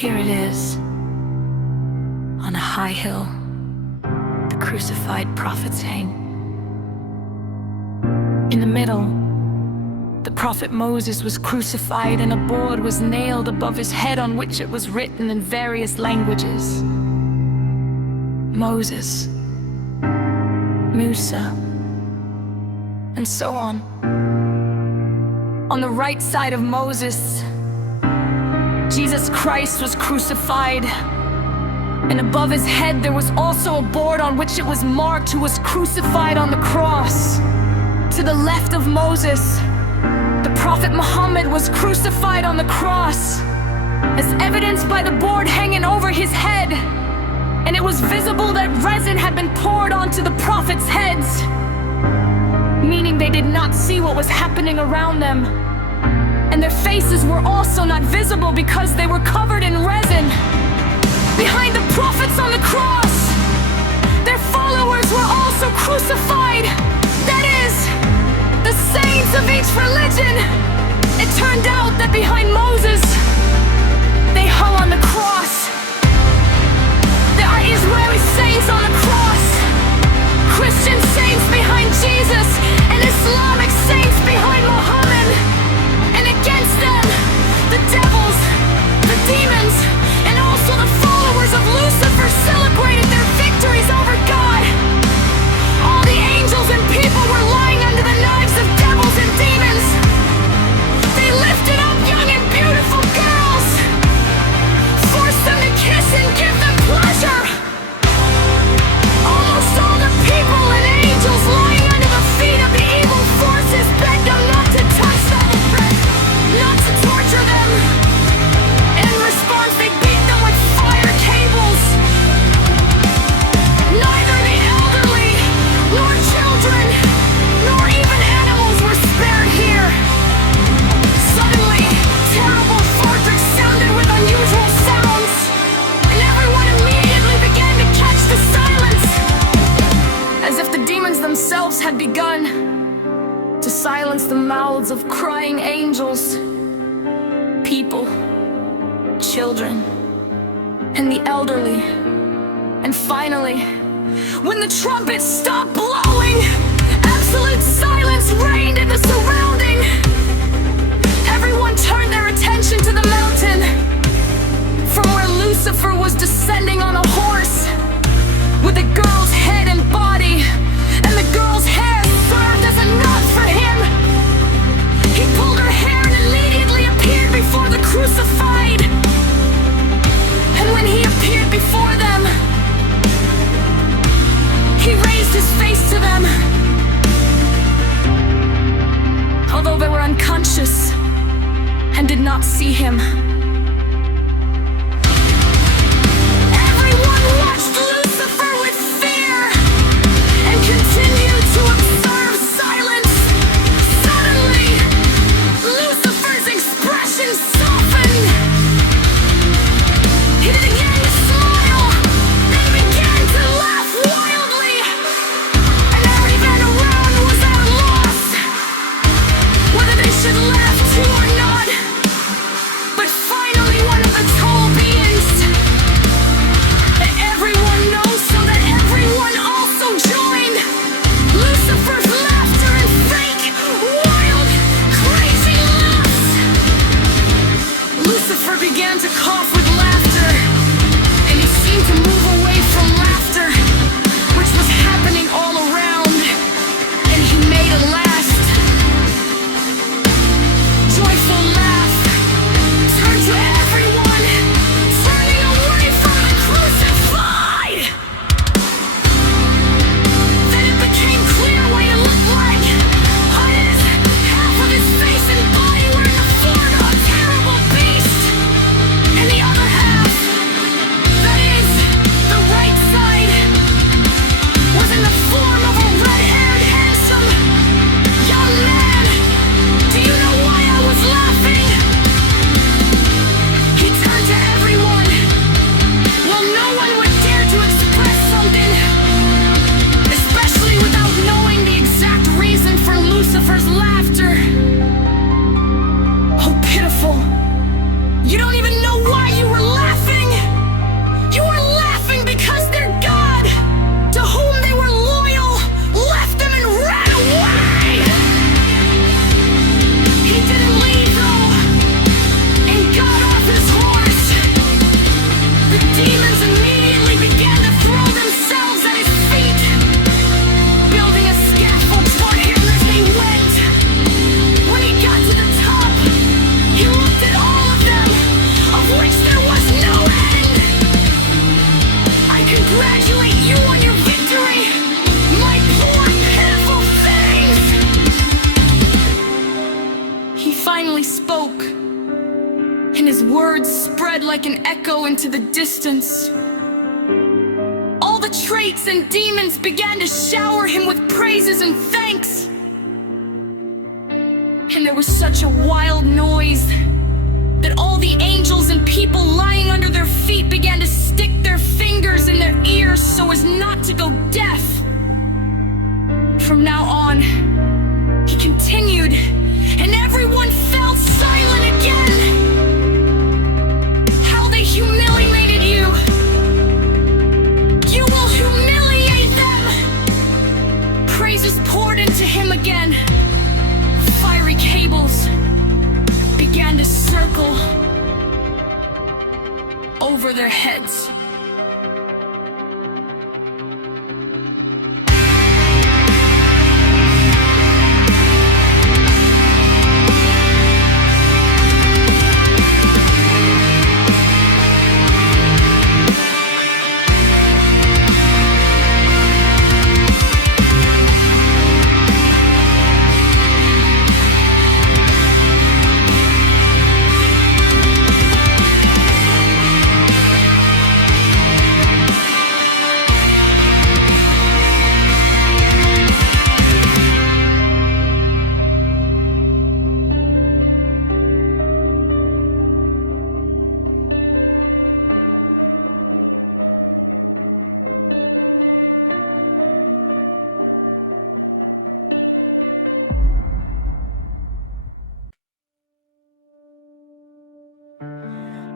Here it is, on a high hill, the crucified prophets hang. In the middle, the prophet Moses was crucified, and a board was nailed above his head on which it was written in various languages. Moses, Musa, and so on. On the right side of Moses, Jesus Christ was crucified, and above his head there was also a board on which it was marked, "Who was crucified on the cross." To the left of Moses, the prophet Muhammad was crucified on the cross, as evidenced by the board hanging over his head, and it was visible that resin had been poured onto the prophets' heads, meaning they did not see what was happening around them. And their faces were also not visible because they were covered in resin. Behind the prophets on the cross, their followers were also crucified. That is, the saints of each religion. It turned out that behind Moses, they hung on the cross. There are Israeli saints on the cross, Christian saints behind Jesus, and Islamic saints behind Muhammad. And against them, the devils, the demons, and also the followers of Lucifer celebrated their victories over God. All the angels and people were lying under the knives of devils and demons. They lifted up young and beautiful girls, forced them to kiss and give them pleasure. Almost all the people and angels lying under the feet of the evil forces begged them not to touch them, not to torture them. And in response, they beat them with fire cables. Neither the elderly, nor children, nor even animals were spared here. Suddenly, terrible farts sounded with unusual sounds, and everyone immediately began to catch the silence, as if the demons themselves had begun to silence the mouths of crying angels, people, children, and the elderly. And finally, when the trumpet stopped blowing, absolute silence reigned in the surrounding. Everyone turned their attention to the mountain, from where Lucifer was descending on a horse, with a girl's head and body, and the girl's hair served as a knot for him. He pulled her hair and immediately appeared before the crucified. And when he appeared before them, he raised his face to them, although they were unconscious and did not see him. Everyone watched Lucifer with fear and continued to observe silence. Suddenly, Lucifer's expression softened. He began to smile, then began to laugh wildly, and everyone around was at a loss whether they should laugh too or not. But finally, one of the tall beings that everyone knows, so that everyone also joined Lucifer's laughter and fake, wild, crazy laughs. Lucifer began to cough with laughter, and he seemed to move away from laughter, which was happening all around, and he made a last joyful laugh, turned to everyone, turning away from the crucified. Then it became clear what he looked like. On half of his face and body were in the form of a terrible beast, and the other half, that is, the right side, was in the form of a red-haired, handsome young man. Do you know why I was laughing? He turned to everyone. Well, no one would dare to express something, especially without knowing the exact reason for Lucifer's laughter. Oh, pitiful. You don't even know why you were laughing. finally spoke, and his words spread like an echo into the distance. All the traits and demons began to shower him with praises and thanks. And there was such a wild noise that all the angels and people lying under their feet began to stick their fingers in their ears so as not to go deaf. From now on, he continued, and everyone fell silent again. How they humiliated you! You will humiliate them! Praises poured into him again. Fiery cables began to circle over their heads.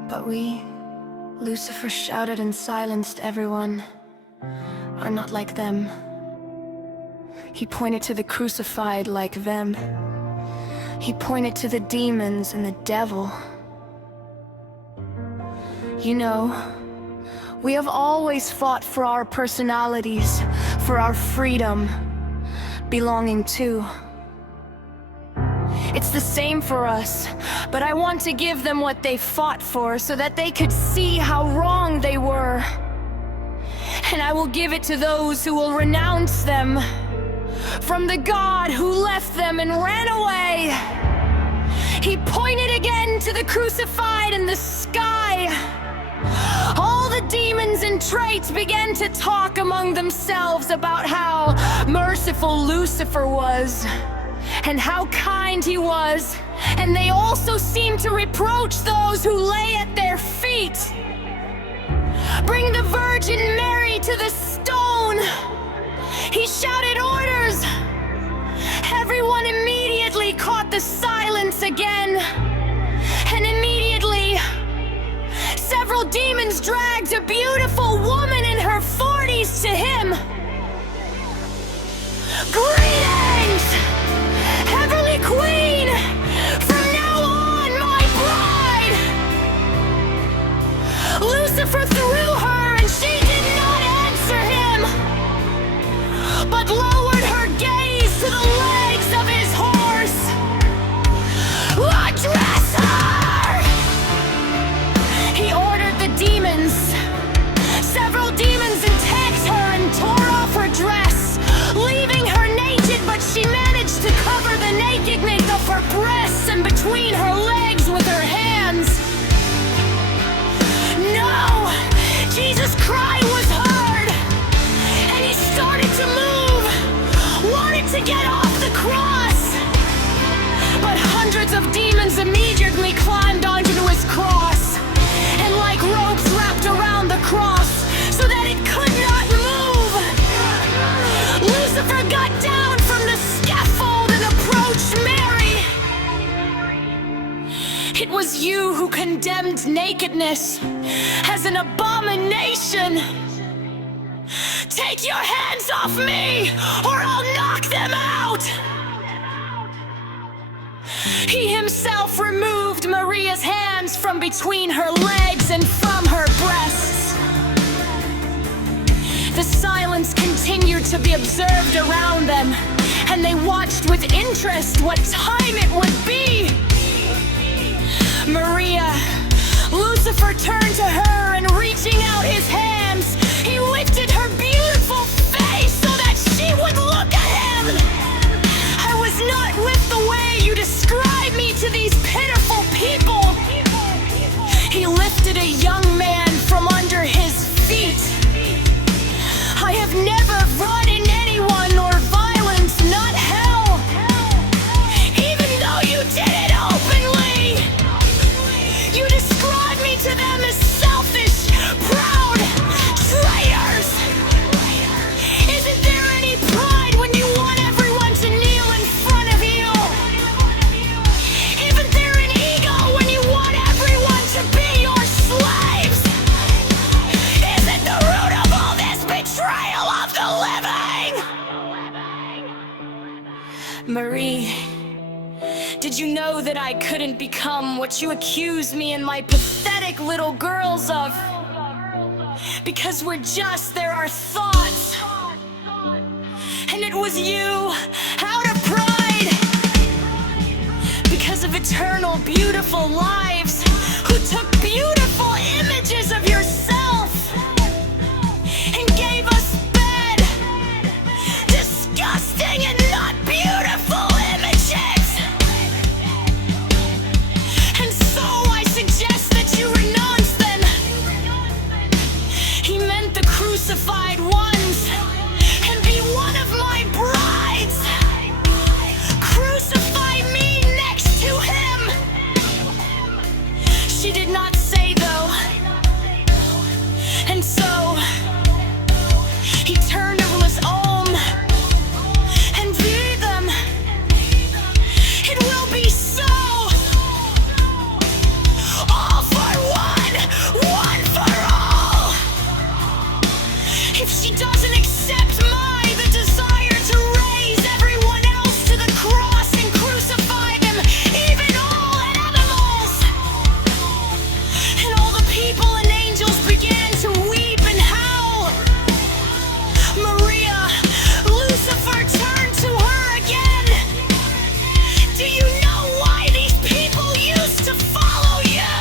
But we, Lucifer shouted and silenced everyone, are not like them. He pointed to the crucified like them. He pointed to the demons and the devil. You know, we have always fought for our personalities, for our freedom, belonging to. It's the same for us, but I want to give them what they fought for so that they could see how wrong they were. And I will give it to those who will renounce them from the God who left them and ran away. He pointed again to the crucified in the sky. All the demons and traits began to talk among themselves about how merciful Lucifer was, and how kind he was, and they also seemed to reproach those who lay at their feet. Bring the Virgin Mary to the stone! He shouted orders! Everyone immediately caught the silence again, and immediately several demons dragged a beautiful woman in her 40s to him. Greetings! Heavenly Queen! From now on, my bride! Lucifer threw her and she did not answer him, but lowered her gaze to the legs of his horse. Address her! He ordered the demons. Several demons attacked her and tore off her dress, leaving her naked, but she managed to cover the nakedness of her breasts and between her legs with her hands. No! Jesus' cry was heard, and he started to move, wanted to get off the cross. But hundreds of demons immediately climbed onto his cross, and like ropes wrapped around the cross so that it could not move. Lucifer got down from the scaffold and approached Mary. It was you who condemned nakedness as an abomination. Take your hands off me, or I'll knock them out! He himself removed Maria's hands from between her legs and from her breasts. The silence continued to be observed around them, and they watched with interest what time it would be. Maria, Lucifer turned to her, and reaching out his hands, he lifted her beautiful face so that she would look at him. I was not with the way you describe me to these I couldn't become what you accuse me and my pathetic little girls of. Because we're just, there are thoughts. And it was you, out of pride. Because of eternal, beautiful lives, who took beautiful images of yourself and gave us bad, disgusting and not beautiful images. And so I suggest that you renounce them. He meant the crucified ones, and be one of my brides. Crucify me next to him. She did not say though. And so he turned of his own and viewed them. It will be so. All for one, one for all. If she doesn't accept the desire to raise everyone else to the cross and crucify them, even all animals. And all the people and angels began to weep and howl. Maria, Lucifer turned to her again. Do you know why these people used to follow you?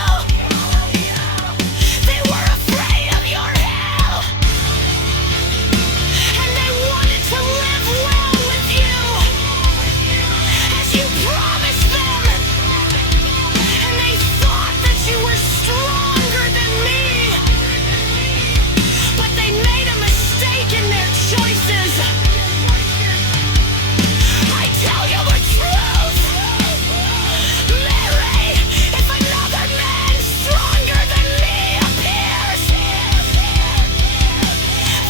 They were afraid of your hell, and they wanted to live well with you, as you promised them. And they thought that you were stronger than me, but they made a mistake in their choices. I tell you the truth, Mary, if another man stronger than me appears,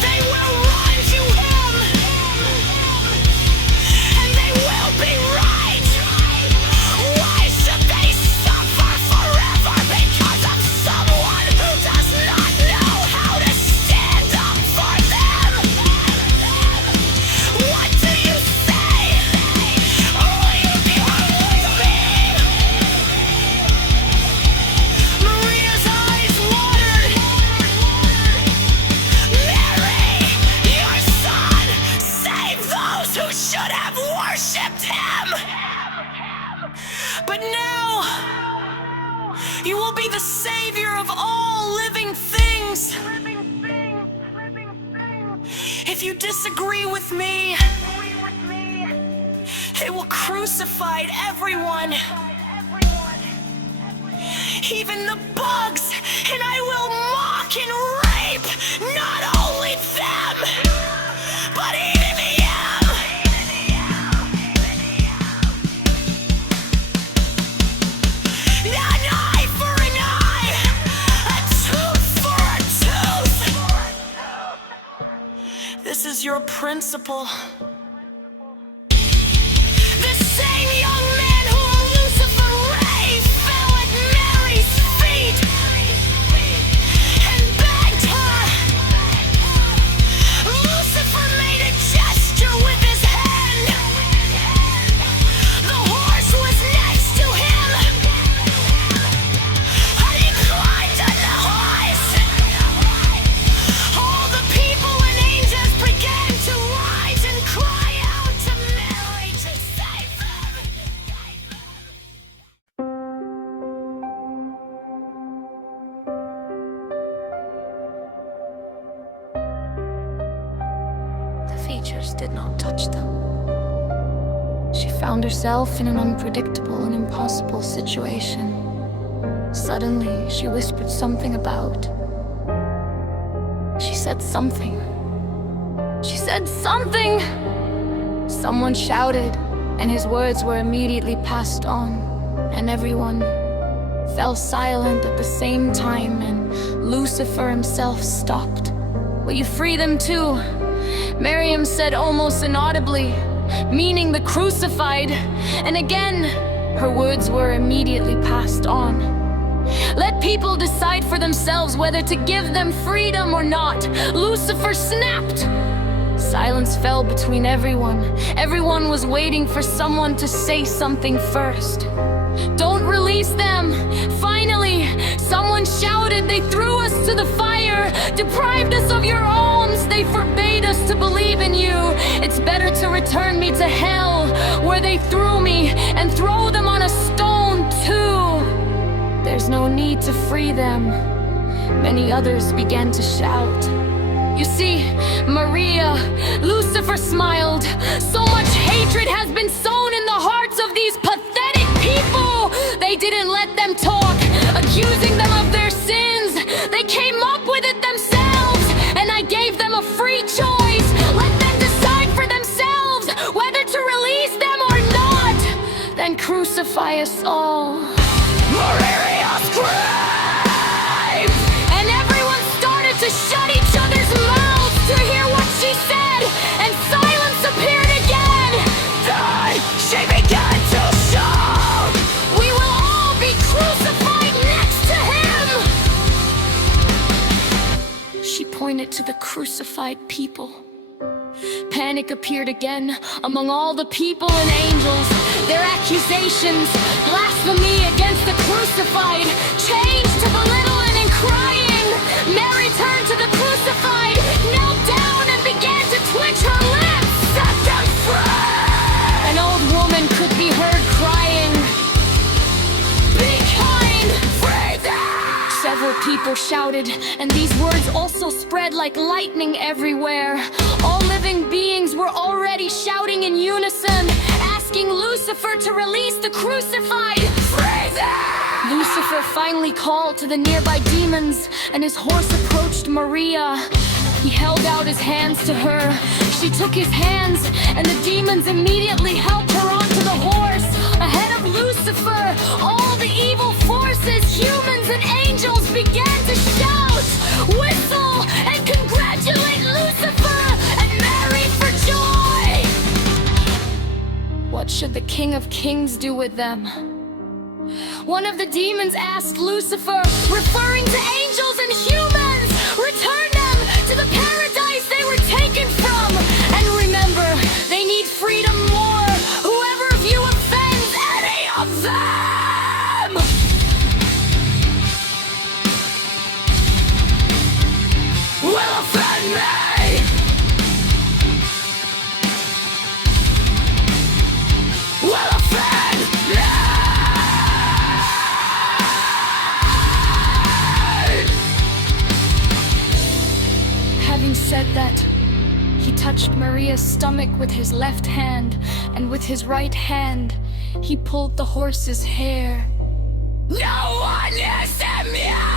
they will run to him, and they will be right. Why should they suffer forever because of someone who does not know how to stand up for them? What do you say? Will you believe me? Maria's eyes watered. Mary, your son, save those who should have worshipped him. But now, you will be the savior of all living things. If you disagree with me, it will crucify everyone, even the bugs, and I will mock and rape not only them, but even you. An eye for an eye, a tooth for a tooth. This is your principle. The same young man whom Lucifer raised fell at Mary's feet and begged her. Lucifer made a gesture with his hand. The horse was next to him, and he climbed on the horse. All the people and angels began to rise and cry out to Mary to save them. The features did not touch them. She found herself in an unpredictable and impossible situation. Suddenly, she whispered something about. She said something. She said something! Someone shouted, and his words were immediately passed on, and everyone fell silent at the same time, and Lucifer himself stopped. Will you free them too? Miriam said almost inaudibly, meaning the crucified, and again, her words were immediately passed on. Let people decide for themselves whether to give them freedom or not. Lucifer snapped. Silence fell between everyone. Everyone was waiting for someone to say something first. Don't release them. Finally, someone shouted, "They threw us to the fire, deprived us of your alms. They forbade us to believe in you. It's better to return me to hell, where they threw me, and throw them on a stone too. There's no need to free them." Many others began to shout. You see, Maria, Lucifer smiled. So much hatred has been sown in the hearts of these pathetic people. They didn't let them talk, accusing them of their sins. They came up with it themselves, and I gave them a free choice. Let them decide for themselves whether to release them or not. Then crucify us all. Maria's screams! And everyone started to shut each other's mouths to hear what she said, and silence appeared again. Then she began to shout, "We will all be crucified next to him!" She pointed to the crucified people. Panic appeared again among all the people and angels. Their accusations, blasphemy against the crucified, changed to belittling and crying. Mary turned to the crucified, knelt down, and began to twitch her lips. "Set them free!" An old woman could be heard crying, "Be kind, free them!" Several people shouted, and these words also spread like lightning everywhere. All living beings were already shouting in unison, asking Lucifer to release the crucified. Free them! Lucifer finally called to the nearby demons, and his horse approached Maria. He held out his hands to her. She took his hands, and the demons immediately helped her onto the horse. Ahead of Lucifer, all the evil forces, humans and angels, began to shout, whistle, and congratulate Lucifer and Mary for joy. What should the King of Kings do with them? One of the demons asked Lucifer, referring to angels and humans, "Return them to the paradise they were taken from. And remember, they need freedom more. Whoever of you offends any of them will offend me." Will offend me. Having said that, he touched Maria's stomach with his left hand, and with his right hand, he pulled the horse's hair. No one is immune!